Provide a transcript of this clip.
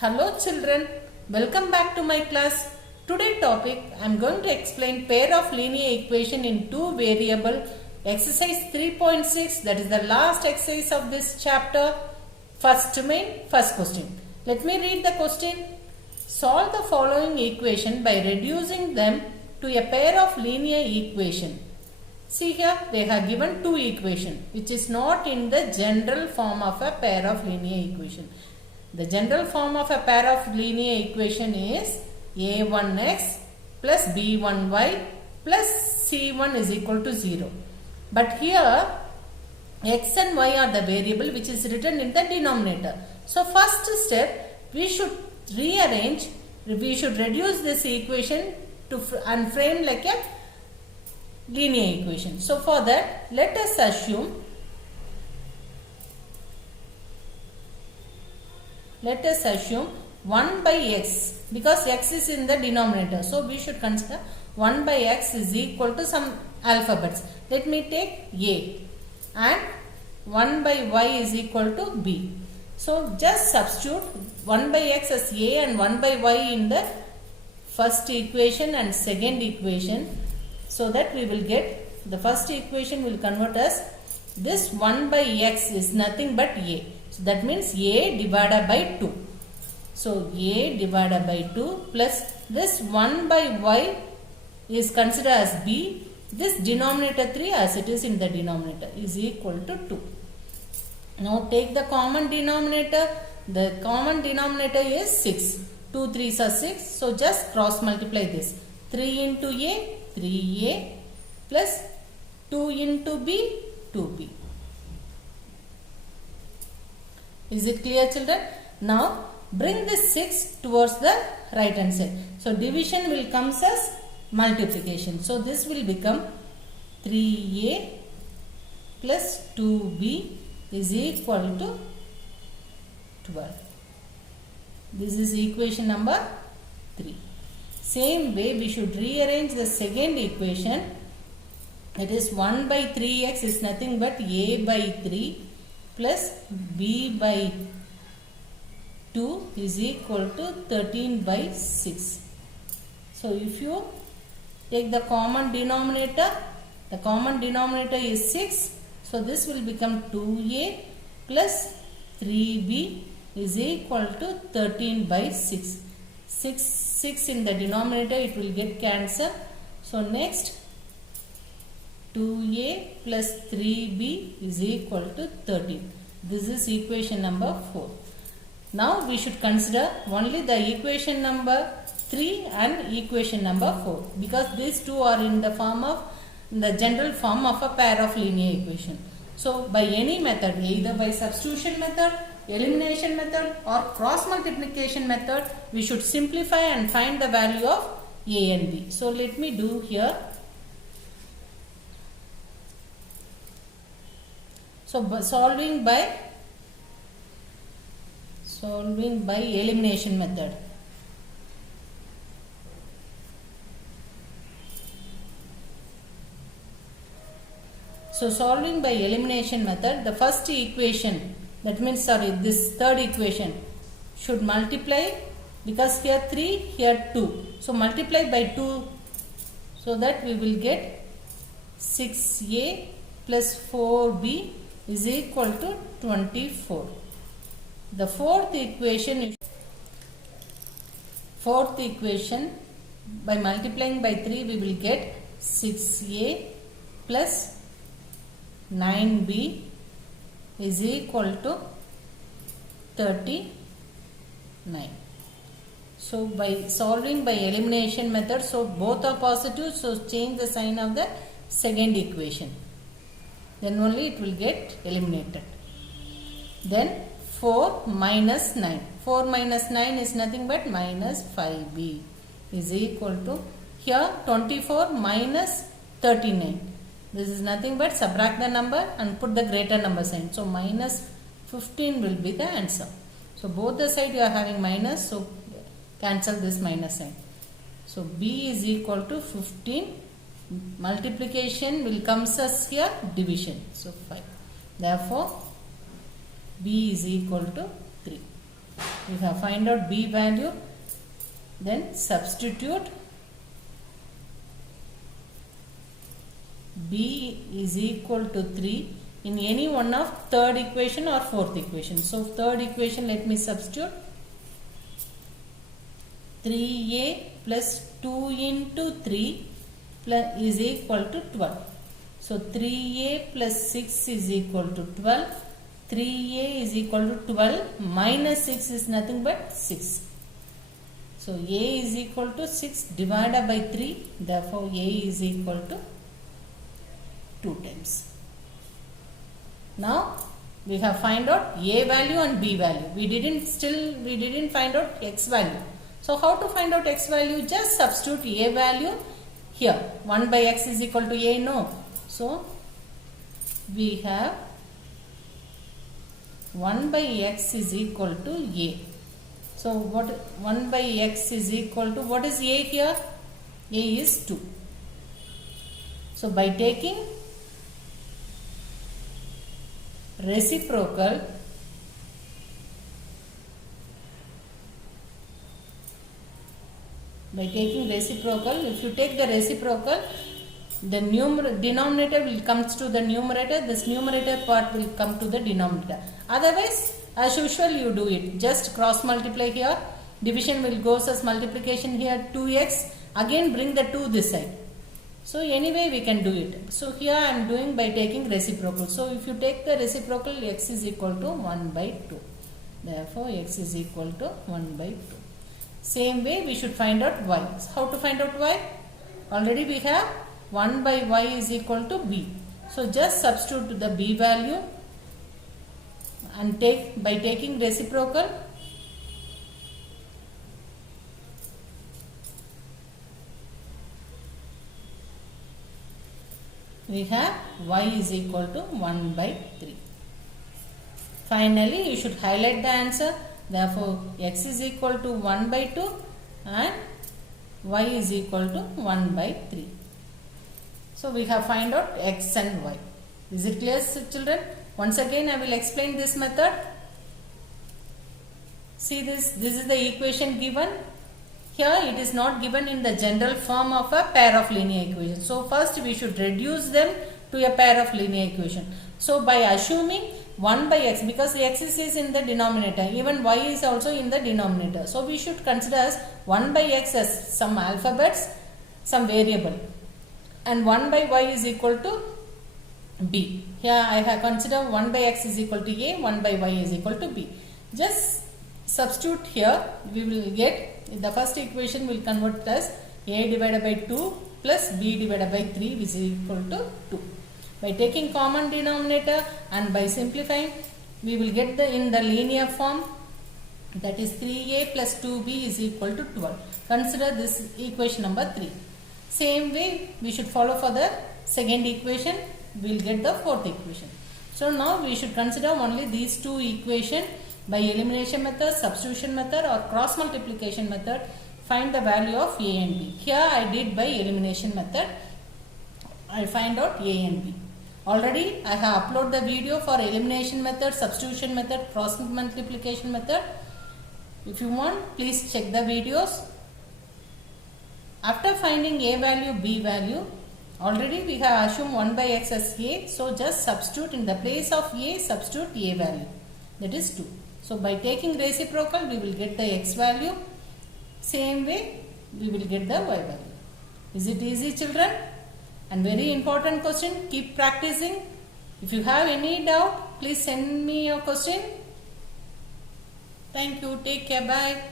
Hello children, welcome back to my class. Today topic I am going to explain pair of linear equation in two variable exercise 3.6, that is the last exercise of this chapter. First question. Let me read the question. Solve the following equation by reducing them to a pair of linear equation. See here they have given two equation which is not in the general form of a pair of linear equation. The general form of a pair of linear equation is a1x plus b1y plus c1 is equal to 0. But here x and y are the variable which is written in the denominator. So first step we should rearrange, we should reduce this equation to and frame like a linear equation. So for that let us assume 1 by x, because x is in the denominator. So we should consider 1 by x is equal to some alphabets. Let me take a, and 1 by y is equal to b. So just substitute 1 by x as a and 1 by y in the first equation and second equation, so that we will get the first equation will convert as this 1 by x is nothing but a. So that means a divided by 2. So a divided by 2 plus this 1 by y is considered as b. This denominator 3 as it is in the denominator is equal to 2. Now take the common denominator. The common denominator is 6. 2 3s are 6. So just cross multiply this. 3 into a, 3a plus 2 into b, 2b. Is it clear children? Now bring this 6 towards the right hand side. So division will come as multiplication. So this will become 3a plus 2b is equal to 12. This is equation number 3. Same way we should rearrange the second equation. It is 1 by 3x is nothing but a by 3 plus b by 2 is equal to 13 by 6. So if you take the common denominator is 6. So this will become 2a plus 3b is equal to 13 by 6. 6 in the denominator, it will get cancelled. So next 2a plus 3b is equal to 13. This is equation number 4. Now we should consider only the equation number 3 and equation number 4, because these two are in the form of the general form of a pair of linear equation. So by any method, either by substitution method, elimination method or cross multiplication method, we should simplify and find the value of a and b. So let me do here. So solving by elimination method. So solving by elimination method, the first equation, that means this third equation should multiply, because here 3, here 2. So multiply by 2, so that we will get 6a plus 4b is equal to 24. The fourth equation by multiplying by 3 we will get 6a plus 9b is equal to 39. So by solving by elimination method, so both are positive, so change the sign of the second equation. Then only it will get eliminated. Then 4 minus 9. 4 minus 9 is nothing but minus 5b is equal to, here 24 minus 39. This is nothing but subtract the number and put the greater number sign. So minus 15 will be the answer. So both the side you are having minus, so cancel this minus sign. So b is equal to 15. Multiplication will come as here division. So 5. Therefore B is equal to 3. we have find out b value, then substitute b is equal to 3 in any one of third equation or fourth equation. So third equation, let me substitute 3a plus 2 into 3 plus is equal to 12. So 3a plus 6 is equal to 12. 3a is equal to 12 minus 6 is nothing but 6. So a is equal to 6 divided by 3. Therefore a is equal to 2 times. Now we have find out a value and b value. We didn't find out x value. So how to find out x value? Just substitute a value here. 1 by x is equal to a, no. So we have 1 by x is equal to a. So what 1 by x is equal to, what is a here? A is 2. So by taking reciprocal, if you take the reciprocal, the denominator will comes to the numerator, this numerator part will come to the denominator. Otherwise, as usual, you do it. Just cross multiply here. Division will go as multiplication here, 2x. Again bring the 2 this side. So anyway we can do it. So here I am doing by taking reciprocal. So if you take the reciprocal, x is equal to 1 by 2. Therefore x is equal to 1 by 2. Same way we should find out y. How to find out y? Already we have 1 by y is equal to b. So just substitute the b value and take by taking reciprocal, we have y is equal to 1 by 3. Finally, you should highlight the answer. Therefore, x is equal to 1 by 2 and y is equal to 1 by 3. So, we have find out x and y. Is it clear, children? Once again, I will explain this method. See this is the equation given. Here it is not given in the general form of a pair of linear equations. So first we should reduce them to a pair of linear equation. So by assuming 1 by x, because x is in the denominator, even y is also in the denominator. So we should consider as 1 by x as some alphabets, some variable, and 1 by y is equal to b. Here I have considered 1 by x is equal to a, 1 by y is equal to b. Just substitute here, we will get the first equation will convert as a divided by 2 plus b divided by 3 which is equal to 2. By taking common denominator and by simplifying, we will get in the linear form, that is 3a plus 2b is equal to 12. Consider this equation number 3. Same way we should follow for the second equation, we will get the fourth equation. So now we should consider only these two equations. By elimination method, substitution method or cross multiplication method, find the value of a and b. Here I did by elimination method. I find out a and b. Already I have uploaded the video for elimination method, substitution method, cross multiplication method. If you want, please check the videos. After finding a value, b value, already we have assumed 1 by x as a. So just substitute in the place of a, substitute a value, that is 2. So by taking reciprocal, we will get the x value. Same way, we will get the y value. Is it easy, children? And very important question, keep practicing. If you have any doubt, please send me your question. Thank you. Take care. Bye.